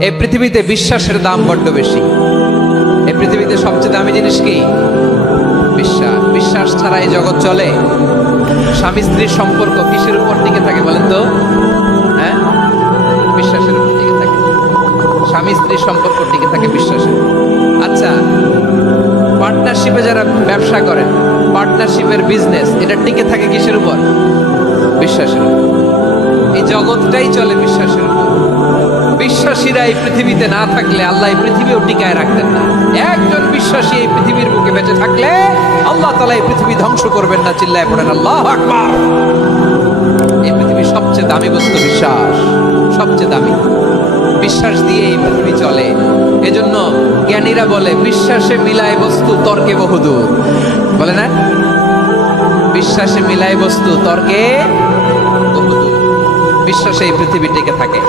এই পৃথিবীতে বিশ্বাসের দাম বড্ড বেশি। এই পৃথিবীতে সবচেয়ে দামি জিনিস কি? বিশ্বাস। বিশ্বাস ছাড়া এই জগৎ চলে? স্বামী স্ত্রীর সম্পর্ক কিসের উপর টিকে থাকে বলেন তো? হ্যাঁ, বিশ্বাসের উপর টিকে থাকে। স্বামী স্ত্রীর সম্পর্ক টিকে থাকে বিশ্বাসে। আচ্ছা, পার্টনারশিপে যারা ব্যবসা করেন, পার্টনারশিপের বিজনেস, এটা টিকে থাকে কিসের উপর? বিশ্বাসের উপর। এই জগৎটাই চলে বিশ্বাসের উপর। বিশ্বাসীরা এই পৃথিবীতে না থাকলে আল্লাহ এই পৃথিবীও টিকায় রাখতেন না। একজন বিশ্বাসী এই পৃথিবীর বুকে বেঁচে থাকলে আল্লাহ তাআলা এই পৃথিবী ধ্বংস করবেন না। চিল্লায় পড়েন আল্লাহু আকবার। এই পৃথিবীর সবচেয়ে দামি বস্তু বিশ্বাস, সবচেয়ে দামি। বিশ্বাস দিয়ে এই পৃথিবী চলে। এজন্য জ্ঞানীরা বলে বিশ্বাসে মিলায় বস্তু, তর্কে বহুদূর। বলে না? বিশ্বাসে মিলায় বস্তু, তর্কে বহুদূর। বিশ্বাসে এই পৃথিবী টিকে থাকে।